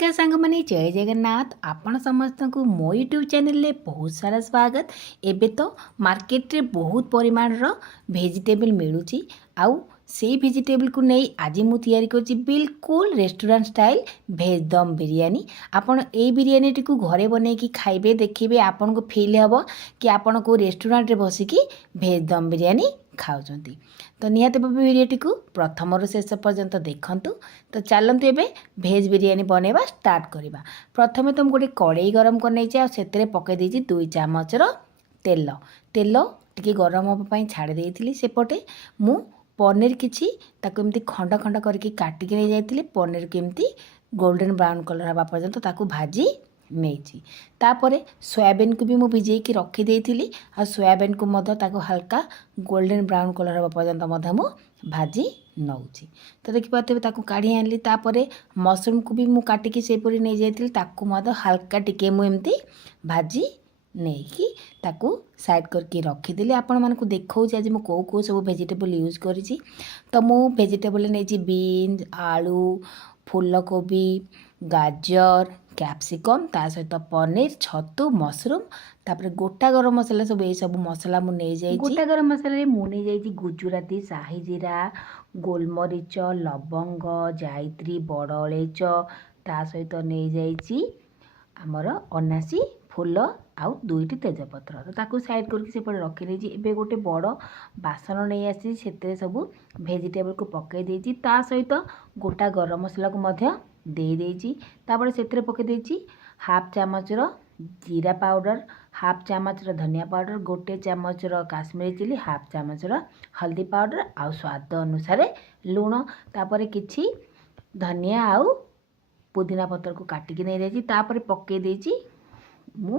नमस्कार सांग मैंने जय जगन्नाथ आपण समस्त को मो यूट्यूब चैनल रे बहुत सारा स्वागत। एबे तो मार्केट रे बहुत परिमाण रो वेजिटेबल मिलूची आउ से वेजिटेबल को नहीं आज मु तैयारी करछि बिल्कुल रेस्टोरेंट स्टाइल भेज दम बिरयानी। आपण ए बिरयानी टी को घरे बने की खाइबे देखिबे आपण को फील हबो कि आपण को रेस्टोरेंट रे बसिकी भेज दम बिरयानी खाउछंती। तो निहाती भावे भिडियोटी को प्रथम रु शेष पर्यंत देखंतु। तो चलतु एबे भेज बिरयानी बनैबा स्टार्ट करवा। प्रथमे तो गोटे कड़ाई गरम कर से पकई देछि 2 चामच तेल। तेल टिके गरम होगा छाड़ी देइथिली। सेपटे मु पनीर किछि ताको एमती खंड खंड करके काटिक नहीं जाइथिली। पनीर को एमती गोल्डन ब्राउन कलर हवा पर्यंत ताको भाजी नहीं। तापरे सोयाबीन को भी मु भिजेकी रखी देइथिली। आ सोयाबीन को मध्य ताको हल्का गोल्डन ब्राउन कलर हवा पर्यंत मध्य मु भाजी नौची। तो देखिए ताको काढ़ी आनली। तापरे मशरूम को भी मु काटिकी सेपरी नहीं जाइथिली। ताको मध्य हल्का टिके मु एमती भाजी नहीं कि ताको साइड करके रखीदेली। आपण मानकु देखौछि आज मु को को सब वेजिटेबल यूज करिछि। तो मु वेजिटेबल नहीं बीन्स आलू फूलकोबी गाजर कैप्सिकम ता सहित पनीर छतु मशरूम तापर गोटा गरम मसला सब ये सब मसला मु नहीं जाइछि। गोटा गरम मसला रे मु नहीं जाइछि गुजराती शाही जीरा गोलमरीच लवंग जायत्री बड़ इलायच ता सहित नहीं जाइछि आमर अनासी फूल आउ 2टी तेजपत्र। तो ताकू साइड करके सेपटे रखी देछि। एबे गोटे बड़ बासन नहीं आसी सेते सब वेजिटेबल को पकई देछि। ता सहित गोटा गरम मसला को मध्य दे देछि। तापर सेते पकई देछि हाफ चामच जीरा पाउडर हाफ चामच धनिया पाउडर गोटे चामच काश्मीरी चिली हाफ चामच हल्दी पाउडर आउ स्वाद अनुसार लूण। तापर किछि धनिया आउ पुदीना पत्र को काटिकी नहीं देछि। तापर पकई देछि मु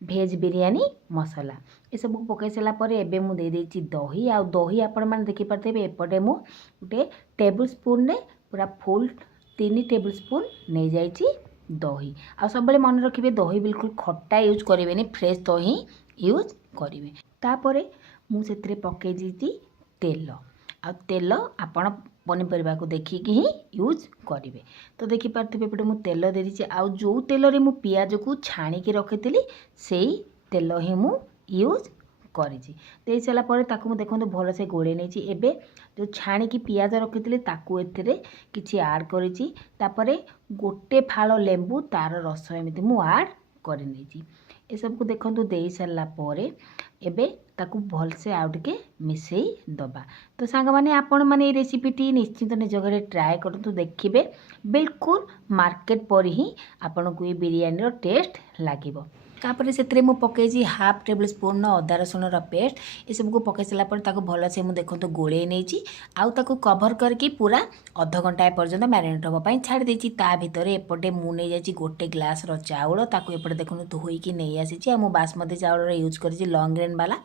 भेज बिरयानी मसला ये सब पकई सारा पर एबे मु दे देछि दही। आ दही आपण माने देखि परथेबे एपटे मु गोटे टेबल स्पून ने पूरा फुल 3 टेबल स्पून नहीं जाइछि दही। आ सब बेले मन रखिबे दही बिल्कुल खट्टा यूज करिवेनी फ्रेश दही यूज करिवे। तापरे मु सेतरे पकई देछि तेल। आ तेल आपण पनीपरिया को देखिकी ही यूज करेंगे। तो देखिपे एपटे मु तेल दे दीजिए। आउ जो तेल रे मु पियाज को छाणिकी रखी से तेल ही मु यूज करी दे सारा पर ताकू मु देखो भल से गोड़े नहीं। एबे जो छाणिकी पियाज रखी ताकू एथिरे किछि ऐड करिछि। तापरे गोटे फाଳ लेंबू तार रस एमती मु ऐड कर नहीं। ये सब को देखो दे सारा पर एबे ताकू भल से आउ टिके मिसई दबा। तो सांग माने आपण माने ये रेसिपीटी निश्चिंत निज घरे ट्राए करतु देखिबे बिल्कुल मार्केट पर ही आपण को ये बिरयानी रो टेस्ट लागिबो। तापर से मु पकई हाफ टेबल स्पून अदा रसुण पेस्ट ये सब को पकई सारा पर ताको भल से मु देखो गोले नहीं। आउ ताको कभर करके पूरा अध घंटा पर्यंत मैरिनेट होगा छाड़ी देछि। ता भितर एपटे मु नहीं जाइछि गोटे ग्लास रो चाउल ताको एपटे देखो धोईकी नहीं आसी। मु बासमती चाउल यूज करिछि लॉन्ग ग्रेन वाला।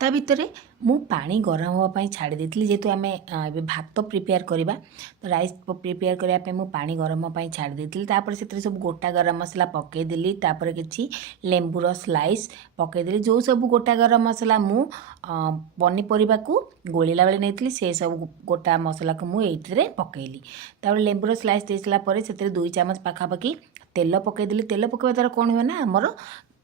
ता भितर मु पानी गरम होगा छाड़ी देथिली। जेहेतु आम ए भात प्रिपेयर करवा तो राइस प्रिपेयर करने मु पानी गरम होगा छाड़ी देथिली। तापर से सब गोटा गरम मसला पकईदेली। तापर किछि लेंबूर स्लाइस पकईदेली। जो सब गोटा गरम मसला मु पनीपरिया को गोलिला बेले नहीं से सब गोटा मसला को मु एइथिरे पकईली। तापर लेंबूर स्लाइस दे सारा पर से 2 चामच पाखापाखि तेल पकईदेली। तेल पकवा द्वारा कौन हुए ना आमर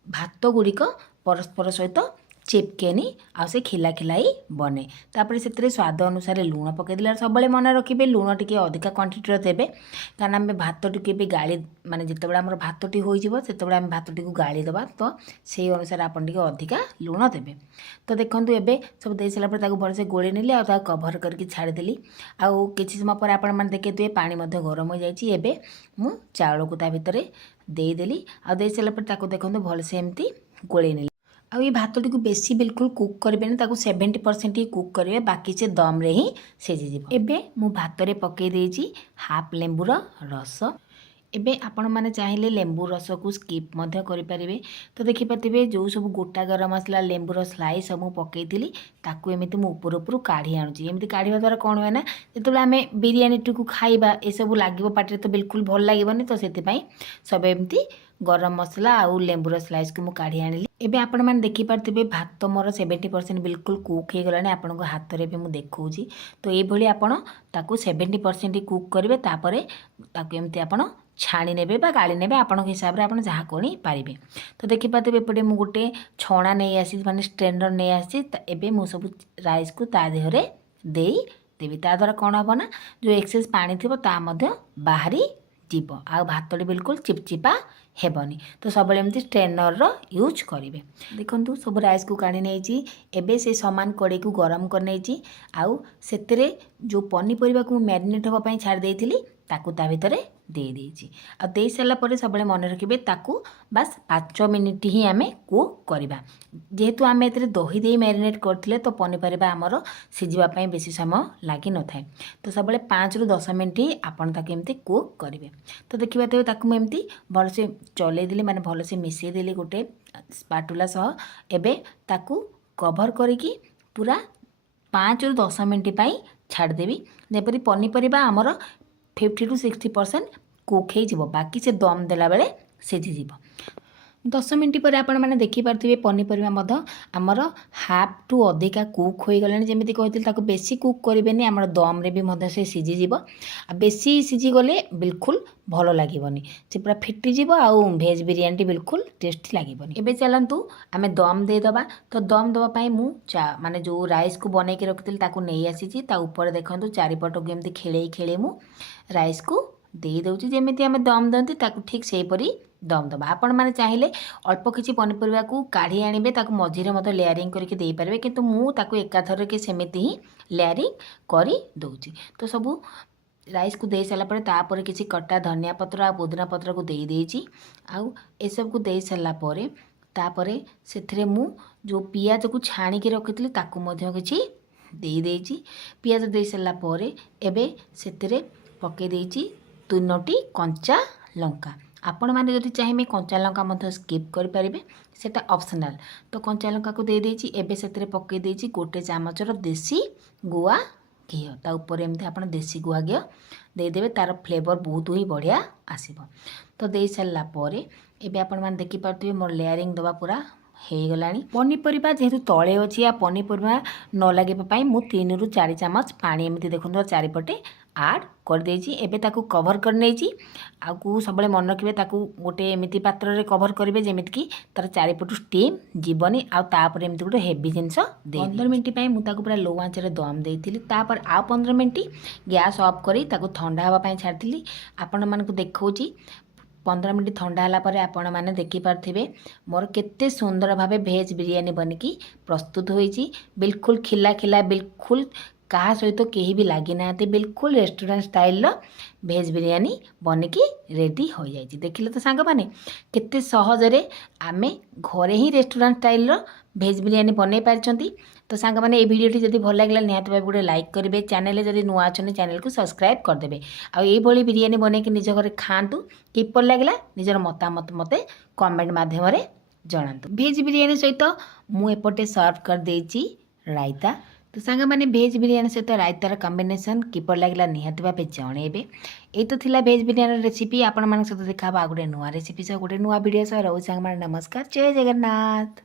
भात गुड़िक परस्पर सहित चिपकेनी आ से खिला खिलाई बने। तापर से स्वाद अनुसार लुण पकईदेला। सब मन रखिए लुण टी अधिका क्वांटिटी देवे कारण आम भात टी भी गाड़ी माने जिते आम भात टी हो आम भात टी को गाड़ी दबा। तो से अनुसार आप अधिका लुण देवे। तो देखो एबे सब दे सारा पर भलसे गोली नेली आ कभर करके छाड़ीदेली। आउ किछि समय पर आपण माने देखिए पानी मध्य गरम हो जाइछि। एबे मु चाउल को ता भितर देदेली। आ दे सारा पर देखो भलसे एमती गोली नेली। आउ ये भात टी को बेसी बिल्कुल कुक करेंगे 70% ही कुक करेंगे बाकी से दम रे ही सीझीज। एबे मु भात रे पकई देछि हाफ लेंबूर रस। एबे आपण माने चाहिए लेंबू रस को स्किप मध्य करि परिबे। तो देखि पातिबे जो सब गोटा गरम मसला लेंबूर स्लाइस सब पकईली ताकू एमती मु ऊपर ऊपर काढ़ी आणुची। एमती काढ़ा द्वारा कौन हुए ना जो आम बिरयानी टी को खाइबा ये सब लगे पाटे तो बिल्कुल भल लगे। तो से सब एमती गरम मसला आउ लेंबूर स्लाइस को मु काढ़ी आनिली। एबे आपण माने देखि पारथिबे भात मोर 70% बिल्कुल कुक हो गलानी। आपण को हाथ रे भी मु देखौची। तो ये भली आपण ताकू 70% कुक करिवे। तापरे ताकू एमती आपण छाणी नेबे बा गाड़ी नेबे आपण हिसाब रे आपण जहाँ कोणी पारिबे। तो देखि पाते एपटे मु गोटे छणा नहीं आसी माने स्ट्रेनर नहीं आसी एबे मु सब राइस को ता देहरे देई देबी ता द्वारा कौन हम ना जो एक्सेस पानी थी मध्य बाहरी जीव आ भातटी बिल्कुल चिपचिपा हेबनी। तो सब एमती स्ट्रेनर यूज करेंगे। देखो सब राइस को काढ़ी नहीं एबे से समान कड़े को गरम कर नहीं आउ से जो पनीपरिया को मैरिनेट हाँपाई छाड़ देती ताकू ता भितर दे दे सारा पर सब मन रखिए ताकू बास 5 मिनिट ही आम कुक करवा। जेहेतु आम ए दही दे मैरिनेट करते तो पनीपरिया आमर सीझापी बेस समय लगी न था। तो सब 5 ରୁ 10 मिनिट ही आपड़ एमती कुक करेंगे। तो देखा तो एमती भलसे चलई माने भलसे मिसईदेली गोटे स्पाटुला सह एबे ताकू कभर करिकी पूरा 5 ରୁ 10 मिनिट छाड़देवी। जेपरी पनीपरिया आमर 50 to 60% कुक हो बाकी से दम देला बेले सीझी 10 मिनिट पर आपण मैंने देखिपे पनीपरिया आमर हाफ टू अधिका कुक हो गला। जमी कहती बेसी कुक करें आम दम रे भी से सीझी बेसी सीझी गले बिल्कुल भल लगे से पूरा फिटिज आउ भेज बिरियानी बिल्कुल टेस्टी लगे। एबे चलतु आम दम देदबा। तो दम देवाई मु माने जो राइस को बनई रखी नहीं आसी ऊपर देखो चारिपट को एमती खेले खेले मु राइस को दे दूँ जमी आम दम दिंती ठीक से दम दबा। आपण मैंने चाहिए अल्प किसी पनीपरिया को काढ़ी आनिबे ताकू मझिरे मत लेयरिंग करके दे पारे किंतु मु ताकू एकाथर के सेमिति ही लेयरिंग करी दउची। तो सबू राइस को दे सारा पर तापर किसी कटा धनिया पत्र आ पुदीना पत्र को दे देची आउ ए सब को दे सारा पर तापरे सेथरे मु जो पियाज को छाणी के रखितली ताकू मध्य किछि दे देची। पियाज दे सारा पर एबे सेथरे पके देची 3टी कंचा लंका। आपण मैंने जदि चाहिए कंचा लंका मध्य स्किप करें सेटा ऑप्शनल। तो कंचा लंका को दे देची एबे सेतरे पके देची गोटे चामचर देसी गुआ घी ता ऊपर एमती आप देसी गुआ घी देदेवे तार फ्लेवर बहुत ही बढ़िया आसीबो। तो दे सारा पर एबे आपण मैंने देखि पार्थिबे मोर लेयरिंग दबा पूरा हो गलानी। पनीपरिया जेहेतु तले अच्छी या पनीपरिया न लगे मु 3 ରୁ 4 चामच पानी एमती देखो चारिपटे आड कर देची। एबे ताकू कवर कर नेची आकू सब मन रखिए ताकू गोटे एमती पात्र रे कवर करेंगे जमीती कि तार चारिपटू स्टीम जीवनी आउे एमती गोटे हेवी जिनस 15 मिनट मुझे पूरा लो आँच दम देती। तापर आउ 15 मिनट गैस ऑफ करी ताकू ठंडा हाँपाई छाड़ी आपण मानक देखौची 15 मिनट ठंडा होला पर आपण माने देखि पारथिबे मोर केते सुंदर भावे भेज बिरियानी बनिकी प्रस्तुत होईची। बिल्कुल खिला खिला बिल्कुल कहा सहित कहीं भी लगी ना बिल्कुल रेस्टोरेंट स्टाइल भेज बिरियानी बनिकी रेडी हो जाए। देखिले तो सांग माने केते सहजरे आमे घरे ही रेस्टोरेंट स्टाइल भेज बिरियानी बनई पारछंती। तो सांग माने ए वीडियोटी जदि भल लागला निहाती भावे गोटे लाइक करेंगे। चैनल जदि नुआ अच्छे चैनल को सब्सक्राइब करदेवे। आईभली बिरियानी बनईकी निज घर खातु किपर लगला निजर मतामत मते कमेंट माध्यम जनातु। भेज बिरियानी सहित मुझे सर्व कर देची रायता। तो सांग मैंने भेज बिरियानी सहित रायतार कॉम्बिनेशन किपर लगला निहाती भावे जणेबे। ये तो थिला भेज बिरियानी रेसिपी आपण मान सहित देखा गोटे नुआ रेसिपी सह गोटे नुआ वीडियो सह रहू सांग माने नमस्कार जय जगन्नाथ।